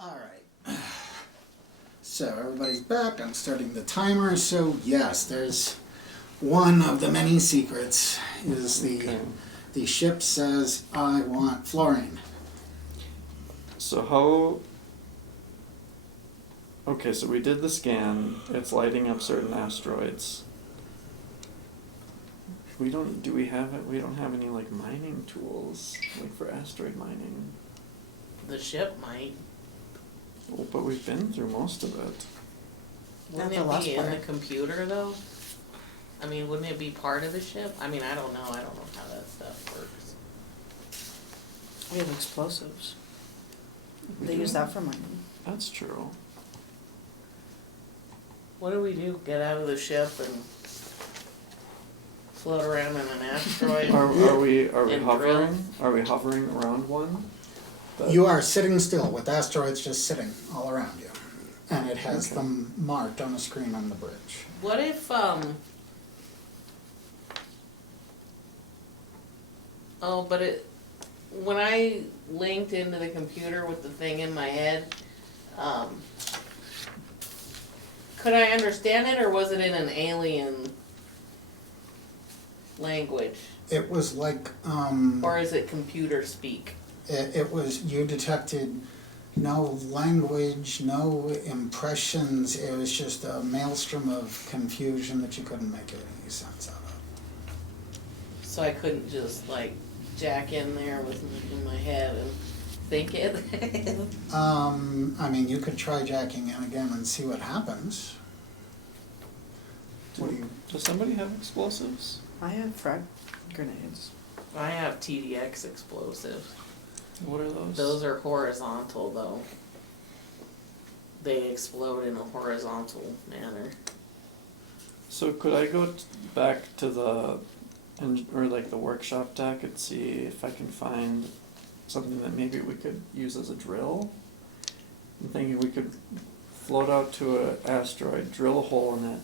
All right. So everybody's back. I'm starting the timer. So yes, there's one of the many secrets is the ship says, I want fluorine. So how... Okay, so we did the scan. It's lighting up certain asteroids. We don't have any like mining tools, like for asteroid mining. The ship might. Well, but we've been through most of it. Wouldn't the it last be in the part. computer though? I mean, wouldn't it be part of the ship? I mean, I don't know how that stuff works. We have explosives. They use that for mining. That's true. What do we do? Get out of the ship and float around in an asteroid? Are we And hovering? Are we hovering around one? You are sitting still with asteroids just sitting all around you. And it has Okay. them marked on a screen on the bridge. What if, oh, but when I linked into the computer with the thing in my head, could I understand it, or was it in an alien language? It was like, Or is it computer speak? it was, you detected no language, no impressions. It was just a maelstrom of confusion that you couldn't make any sense out of. So I couldn't just like jack in there with in my head and think it? I mean, you could try jacking in again and see what happens. What do you? Does somebody have explosives? I have frag grenades. I have TDX explosives. What are those? Those are horizontal though. They explode in a horizontal manner. So could I go back to the the workshop deck and see if I can find something that maybe we could use as a drill? I'm thinking we could float out to an asteroid, drill a hole in it,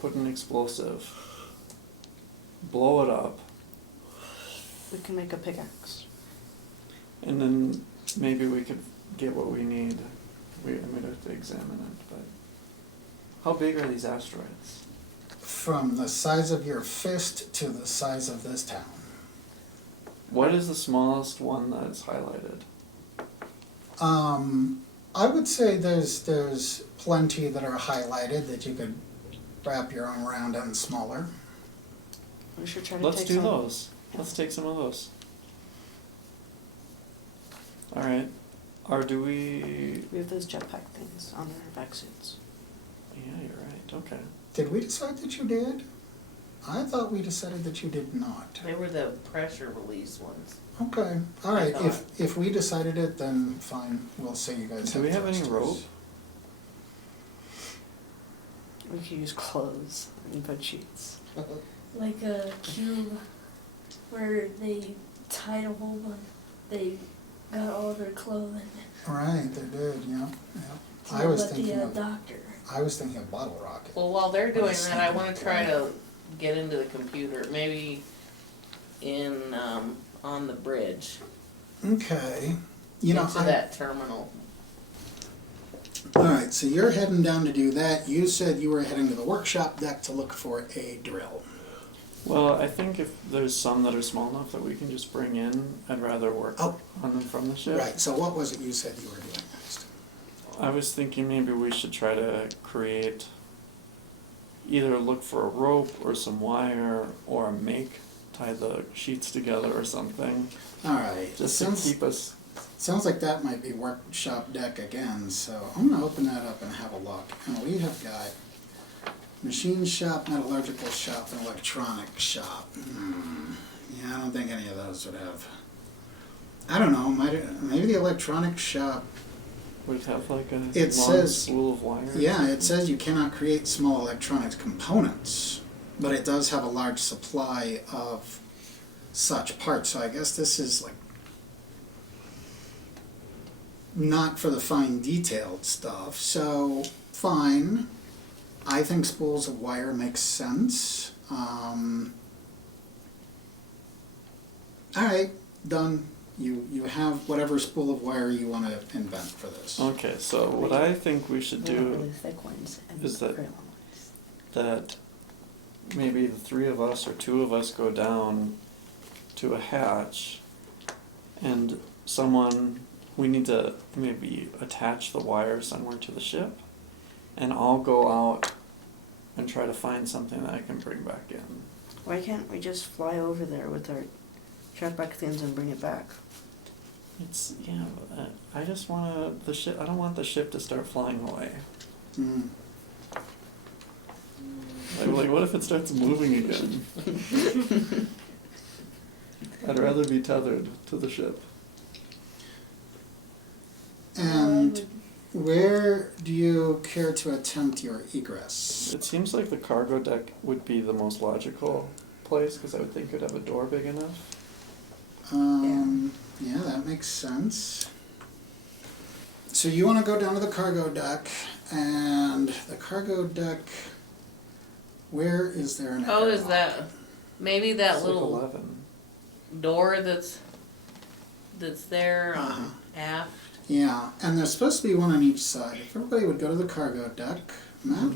put an explosive, blow it up, We can make a pickaxe. and then maybe we could get what we need. I'm gonna have to examine it, but how big are these asteroids? From the size of your fist to the size of this town. What is the smallest one that's highlighted? I would say there's plenty that are highlighted that you could wrap your arm around and smaller. We should try to Let's take do some. those. Let's take some of those. Alright. Or do we... We have those jetpack things on our back suits. Yeah, you're right. Okay. Did we decide that you did? I thought we decided that you did not. They were the pressure release ones. Okay, all right, I thought- if we decided it, then fine, we'll say you guys Do have we have any thrusters. rope? We could use clothes and bed sheets. Like a cube where they tied a whole bunch. They got all their clothing. Right, they did, yeah. To I was let thinking the of, doctor. I was thinking of bottle rocket. Well, while they're doing Let's that, I see. wanna try to get into the computer, maybe in, on the bridge, Okay, you know, into that terminal. all right, so you're heading down to do that. You said you were heading to the workshop deck to look for a drill. Well, I think if there's some that are small enough that we can just bring in, I'd rather work Oh. on them from the ship. Right, so what was it you said you were doing next? I was thinking maybe we should try to either look for a rope or some wire or tie the sheets together or something, All right, just to keep us. sounds like that might be workshop deck again, so I'm gonna open that up and have a look. And we have got machine shop, metallurgical shop, and electronic shop. Yeah, I don't think any of those would have. I don't know, maybe the electronic shop. Would have like a It long says- spool of wire. Yeah, it says you cannot create small electronics components, but it does have a large supply of such parts. So I guess this is like not for the fine detailed stuff. So fine. I think spools of wire makes sense. All right, done. You have whatever spool of wire you want to invent for this. Okay, so what I think we should We want do really thick ones and is that- very long ones. that maybe the three of us or two of us go down to a hatch and we need to maybe attach the wire somewhere to the ship, and I'll go out and try to find something that I can bring back in. Why can't we just fly over there with our trap-back things and bring it back? It's, yeah, but I just wanna, I don't want the ship to start flying away. Mm. Like, what if it starts moving again? I'd rather be tethered to the ship. And where do you care to attempt your egress? It seems like the cargo deck would be the most logical place, because I would think it'd have a door big enough. Yeah, that makes sense. So you want to go down to the cargo deck, and the cargo deck, where is there an Oh, is airlock? that, maybe that It's little like 11. door that's there Uh-huh. aft? Yeah, and there's supposed to be one on each side. If everybody would go to the cargo deck map.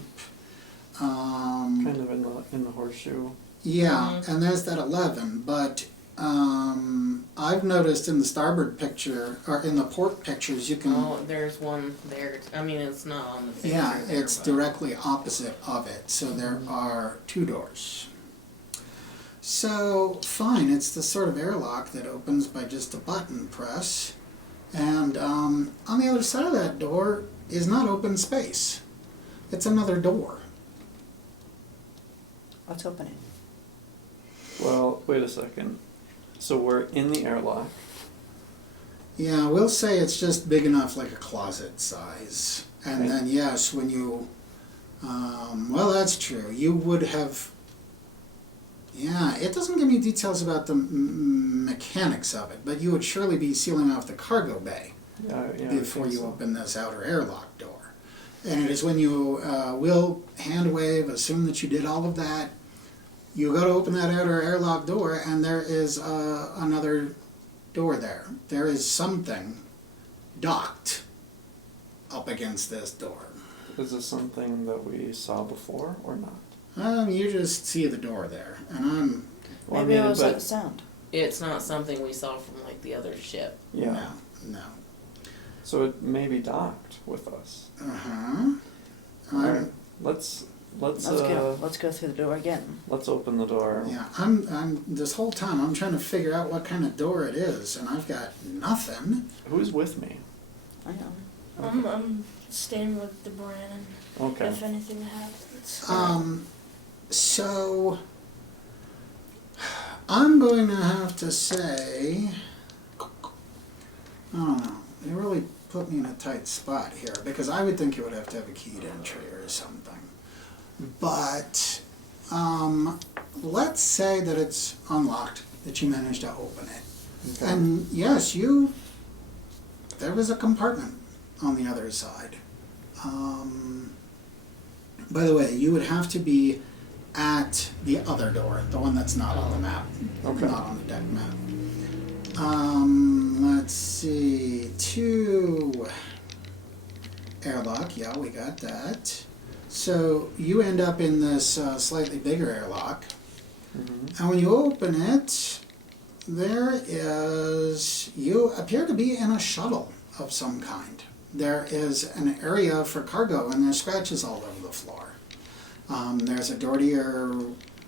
Kind of in the horseshoe. Yeah, and there's that 11, but I've noticed in the starboard picture, or in the port pictures, you can, Oh, there's one there, I mean, it's not on the picture yeah, there, it's but- directly opposite of it, so there are two doors. So, fine, it's the sort of airlock that opens by just a button press, and on the other side of that door is not open space. It's another door. Let's open it. Well, wait a second. So we're in the airlock. Yeah, we'll say it's just big enough like a closet size. And Right. then, yes, when you, well, that's true. You would have, yeah, it doesn't give me details about the mechanics of it, but you would surely be sealing off the cargo bay Yeah, I before think you so. open this outer airlock door. And it is when you will hand wave, assume that you did all of that, you go to open that outer airlock door, and there is another door there. There is something docked up against this door. Is this something that we saw before or not? You just see the door there, and Well, Maybe I mean, it was but- that sound. It's not something we saw from like the other ship. Yeah. no. So it may be docked with us. Uh-huh. Alright, let's Let's go through the door again. let's open the door. Yeah, I'm this whole time I'm trying to figure out what kind of door it is, and I've got nothing. Who's with me? I know. I'm staying with the Brandon. Okay. If anything happens. So I'm going to have to say, I don't know, you really put me in a tight spot here, because I would think you would have to have a keyed entry or something. But let's say that it's unlocked, that you managed to open it. Okay. And yes, there was a compartment on the other side. By the way, you would have to be at the other door, the one that's not on the map, Okay. not on the deck map. Let's see, 2 airlock, yeah, we got that. So you end up in this slightly bigger airlock, Mhm. and when you open it, you appear to be in a shuttle of some kind. There is an area for cargo, and there's scratches all over the floor. There's a door to your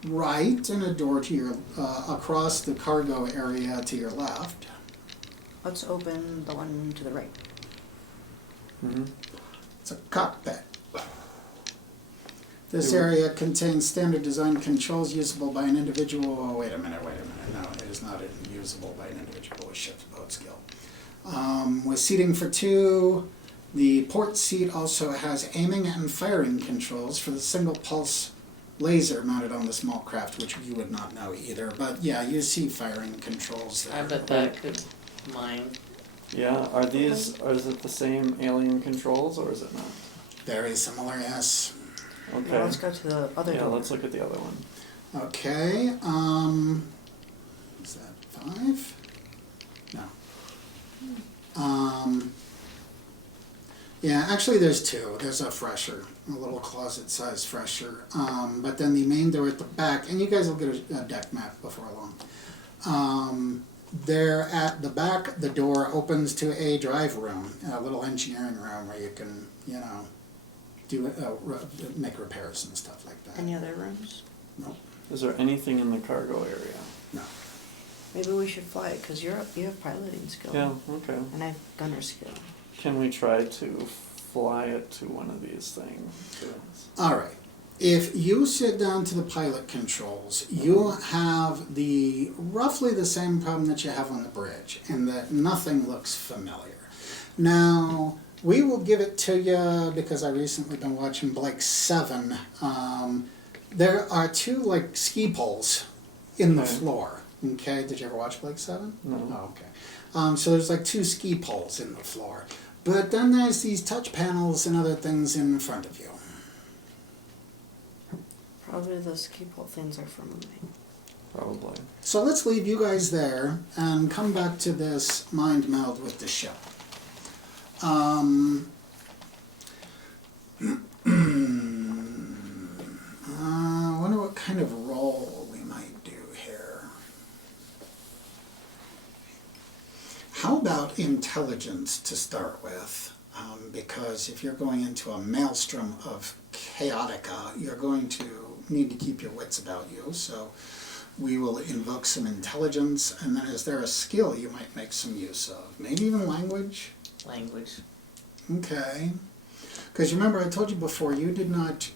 right and a door to your across the cargo area to your left. Let's open the one to the right. Mhm. It's a cockpit. This area contains standard design controls usable by an individual. Oh, wait a minute. No, it is not usable by an individual with ship's boat skill. With seating for 2, the port seat also has aiming and firing controls for the single pulse laser mounted on the small craft, which you would not know either. But yeah, you see firing controls there. I bet that could mine. Yeah, is it the same alien controls or is it not? Very similar, yes. Okay. Now let's go to the other Yeah, door. let's look at the other one. Okay, is that 5? No. actually there's two. There's a fresher, a little closet-sized fresher. But then the main door at the back, and you guys will get a deck map before long. There at the back, the door opens to a drive room, a little engineering room where you can, do make repairs and stuff like that. Any other rooms? No, Is there anything in the cargo area? no. Maybe we should fly it, cause you have piloting skill. Yeah, okay. And I have gunner skill. Can we try to fly it to one of these things? All right. If you sit down to the pilot controls, you have roughly the same problem that you have on the bridge, in that nothing looks familiar. Now, we will give it to you because I recently been watching Blake 7. There are two ski poles in the Okay. floor. Okay, did you ever watch Blake 7? No. Oh, okay. So there's two ski poles in the floor. But then there's these touch panels and other things in front of you. Probably the ski pole things are from mine. Probably. So let's leave you guys there and come back to this mind meld with the ship. I wonder what kind of role we might do here. How about intelligence to start with? Because if you're going into a maelstrom of chaotica, you're going to need to keep your wits about you. So we will invoke some intelligence, and then is there a skill you might make some use of? Maybe even language? Language. Okay. Because remember, I told you before, you did not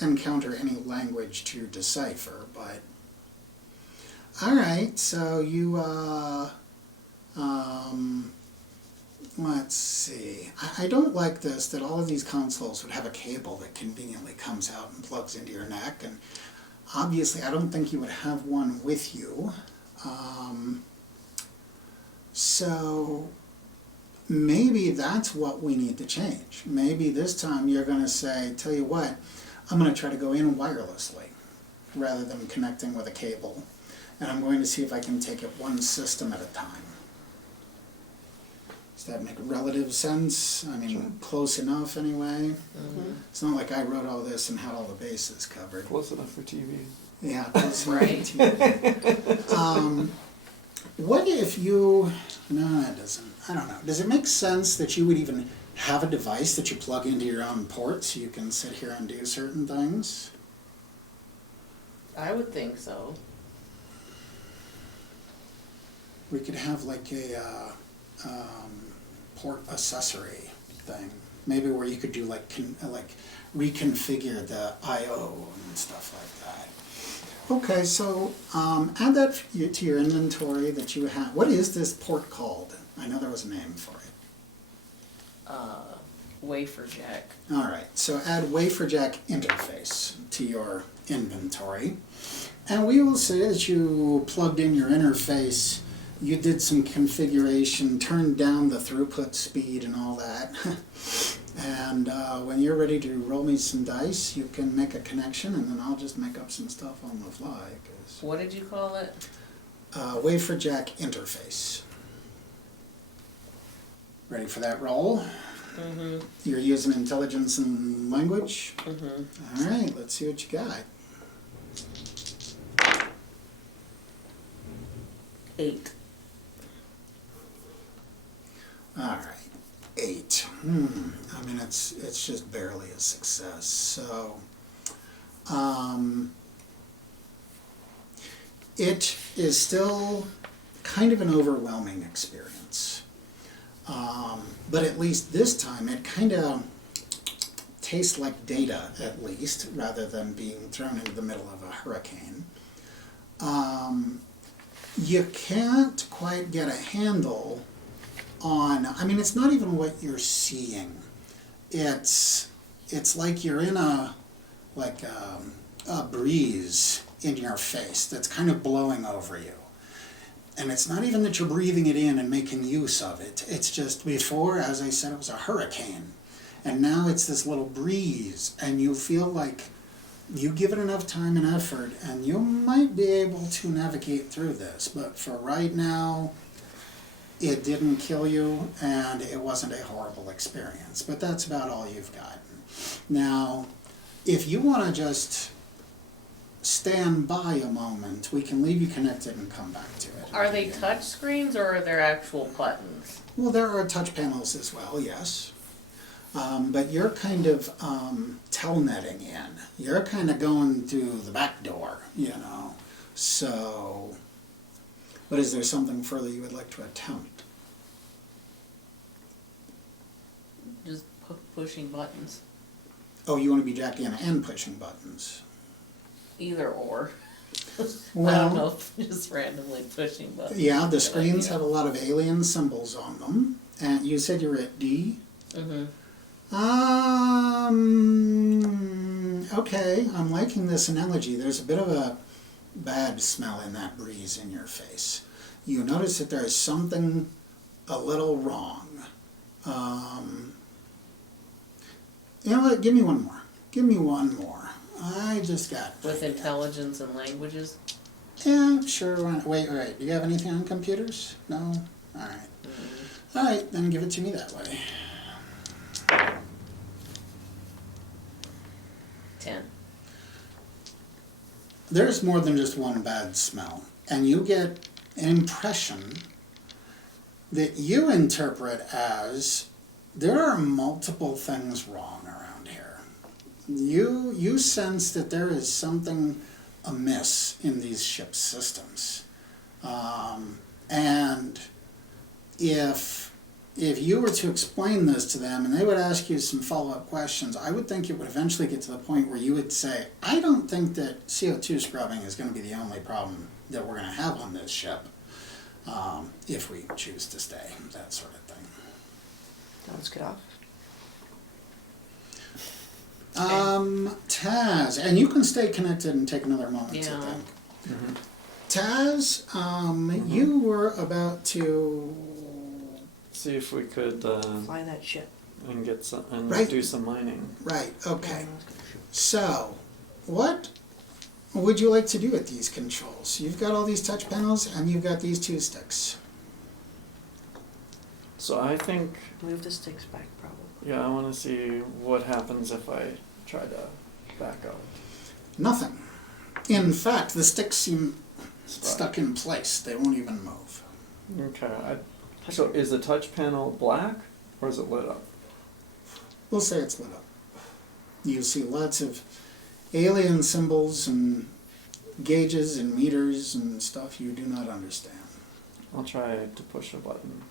encounter any language to decipher, but... Alright, so you, let's see. I don't like this, that all of these consoles would have a cable that conveniently comes out and plugs into your neck, and obviously I don't think you would have one with you. So maybe that's what we need to change. Maybe this time you're going to say, tell you what, I'm going to try to go in wirelessly rather than connecting with a cable, and I'm going to see if I can take it one system at a time. Does that make relative sense? I mean, close enough anyway. Mm-hmm. It's not like I wrote all this and had all the bases covered. Close enough for TV. Yeah, close Right. enough. What if you... No, it doesn't. I don't know. Does it make sense that you would even have a device that you plug into your own port so you can sit here and do certain things? I would think so. We could have like a port accessory thing. Maybe where you could do like reconfigure the I/O and stuff like that. Okay, so add that to your inventory that you have. What is this port called? I know there was a name for it. Wafer jack. All right, so add wafer jack interface to your inventory. And we will say that you plugged in your interface, you did some configuration, turned down the throughput speed and all that. And when you're ready to roll me some dice, you can make a connection, and then I'll just make up some stuff on the fly. 'Cause, What did you call it? wafer jack interface. Ready for that roll? Mm-hmm. You're using intelligence and language? Mm-hmm. All right, let's see what you got. 8. All right, 8. I mean, it's just barely a success. So, it is still kind of an overwhelming experience. But at least this time, it kind of tastes like data, at least, rather than being thrown into the middle of a hurricane. You can't quite get a handle on, I mean, it's not even what you're seeing. It's like you're in a breeze in your face that's kind of blowing over you. And it's not even that you're breathing it in and making use of it. It's just before, as I said, it was a hurricane. And now it's this little breeze, and you feel like you give it enough time and effort, and you might be able to navigate through this. But for right now, it didn't kill you, and it wasn't a horrible experience. But that's about all you've got. Now, if you want to just stand by a moment, we can leave you connected and come back to it. Are they touch screens or are there actual buttons? Well, there are touch panels as well, yes. But you're kind of telnetting in. You're kind of going through the back door, you know. So, but is there something further you would like to attempt? Just pushing buttons. Oh, you want to be jacking in and pushing buttons? Either or. I Well, don't know if just randomly pushing buttons. yeah, the Good screens idea. have a lot of alien symbols on them. And you said you were at D? Mhm. Okay, I'm liking this analogy. There's a bit of a bad smell in that breeze in your face. You notice that there is something a little wrong. You know what, give me one more. Give me one more. I just got... With intelligence and languages. Yeah, sure. Wait, do you have anything on computers? No? Alright. Alright, then give it to me that way. 10. There's more than just one bad smell, and you get an impression that you interpret as there are multiple things wrong around here. You sense that there is something amiss in these ship systems, and if you were to explain this to them and they would ask you some follow-up questions, I would think it would eventually get to the point where you would say, I don't think that CO2 scrubbing is going to be the only problem that we're going to have on this ship, if we choose to stay, that sort of thing. Let's get off. Taz, and you can stay connected and take another moment to Yeah. think. Mm-hmm. Taz, you were about to... See if we could Fly that ship. and get some and Right. do some mining. Right, okay. Yeah, let's go. So, what would you like to do with these controls? You've got all these touch panels and you've got these two sticks. So I think, Move the sticks back, probably. yeah, I want to see what happens if I try to back out. Nothing. In fact, the sticks seem Stuck. stuck in place. They won't even move. Okay. So is the touch panel black or is it lit up? We'll say it's lit up. You see lots of alien symbols and gauges and meters and stuff you do not understand. I'll try to push a button.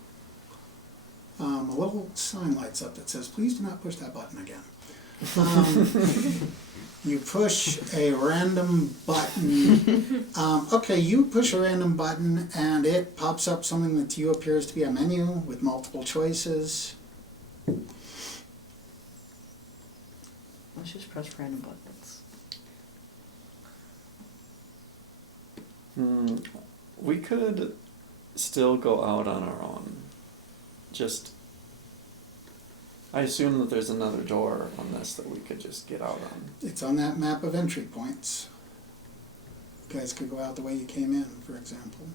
A little sign lights up that says, please do not push that button again. You push a random button. Okay, you push a random button and it pops up something that to you appears to be a menu with multiple choices. Let's just press random buttons. We could still go out on our own. Just, I assume that there's another door on this that we could just get out on. It's on that map of entry points. You guys could go out the way you came in, for example.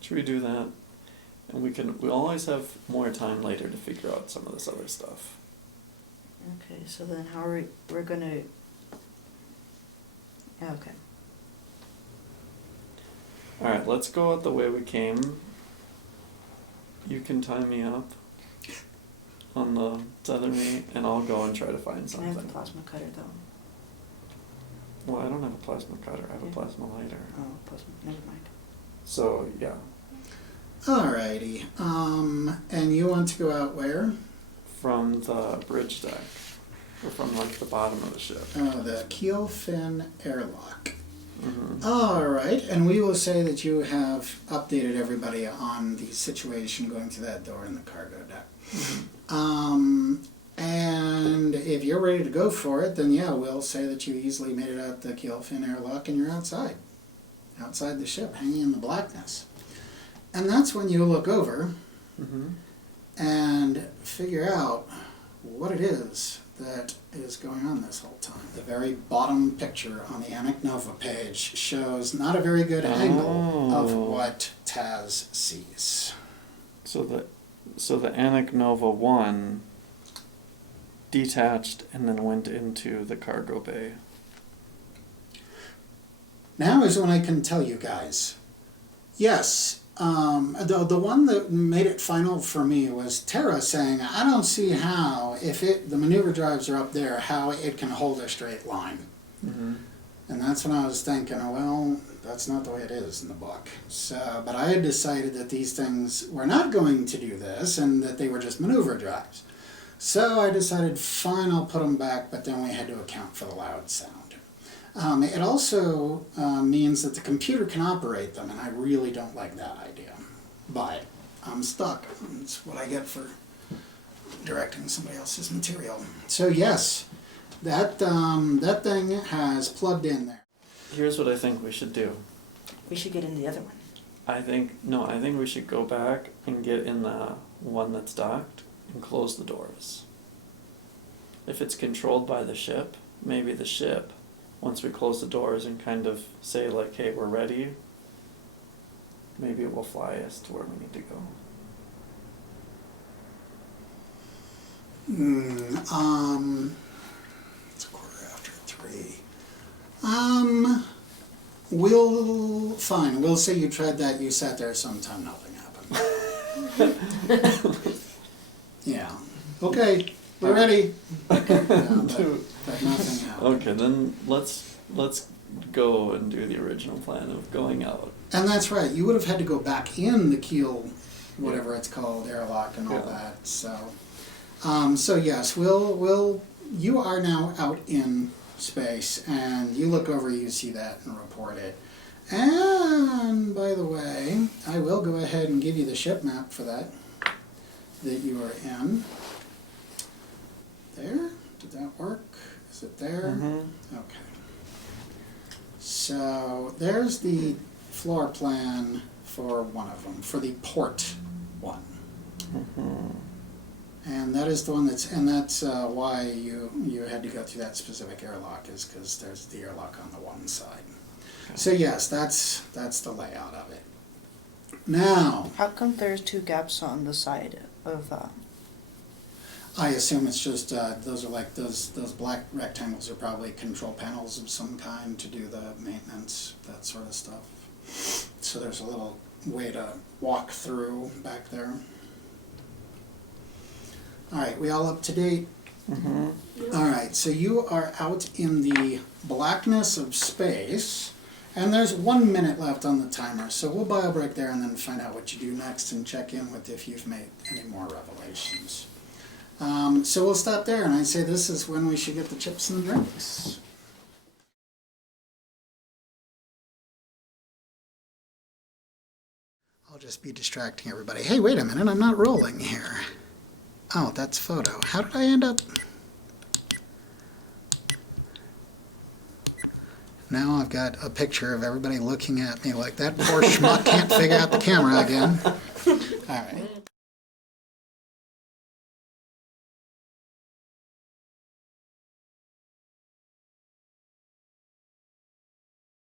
Should we do that? And we'll always have more time later to figure out some of this other stuff. Okay, so then how are we're gonna... Okay. Alright, let's go out the way we came. You can tie me up on the tether me, and I'll go and try to find Can I have the something. plasma cutter though? Well, I don't have a plasma cutter, I have a Yeah. plasma lighter. Oh, plasma, never mind. So, yeah. Alrighty, and you want to go out where? From the bridge deck, or from like the bottom of the ship. The keel fin airlock. Mm-hmm. Alright, and we will say that you have updated everybody on the situation going to that door in the cargo deck. And if you're ready to go for it, then yeah, we'll say that you easily made it out the keel fin airlock and you're outside. Outside the ship, hanging in the blackness. And that's when you look over Mm-hmm. and figure out what it is that is going on this whole time. The very bottom picture on the Annic Nova page shows not a very good angle of what Taz sees. So the Annic Nova 1 detached and then went into the cargo bay. Now is when I can tell you guys. Yes, the one that made it final for me was Tara saying, I don't see how, if the maneuver drives are up there, how it can hold a straight line. Mm-hmm. And that's when I was thinking, well, that's not the way it is in the book. So, but I had decided that these things were not going to do this and that they were just maneuver drives. So I decided, fine, I'll put them back, but then we had to account for the loud sound. It also means that the computer can operate them, and I really don't like that idea. But I'm stuck. It's what I get for directing somebody else's material. So yes, that thing has plugged in there. Here's what I think we should do. We should get in the other one. I think we should go back and get in the one that's docked and close the doors. If it's controlled by the ship, maybe the ship, once we close the doors and kind of say like, hey, we're ready, maybe it will fly us to where we need to go. It's 3:15. We'll say you tried that, you sat there sometime, nothing happened. Yeah. Okay, we're ready. Yeah, but nothing happened. Okay, then let's go and do the original plan of going out. And that's right, you would have had to go back in the keel, whatever it's called, airlock and all Yeah. that, so. So yes, you are now out in space, and you look over, you see that and report it. And by the way, I will go ahead and give you the ship map for that you are in. There, did that work? Is it there? Mm-hmm. Okay. So there's the floor plan for one of them, for the port one. Mm-hmm. And that is the one that's why you had to go through that specific airlock, is because there's the airlock on the one side. Okay. So yes, that's the layout of it. Now, How come there's two gaps on the side of that? I assume it's just those are like those black rectangles are probably control panels of some kind to do the maintenance, that sort of stuff. So there's a little way to walk through back there. All right, we all up to date? Mm-hmm. All right, so you are out in the blackness of space, and there's 1 minute left on the timer. So we'll bio break there and then find out what you do next and check in with if you've made any more revelations. So we'll stop there, and I'd say this is when we should get the chips and drinks. I'll just be distracting everybody. Hey, wait a minute, I'm not rolling here. Oh, that's photo. How did I end up? Now I've got a picture of everybody looking at me like that poor schmuck can't figure out the camera again. All right.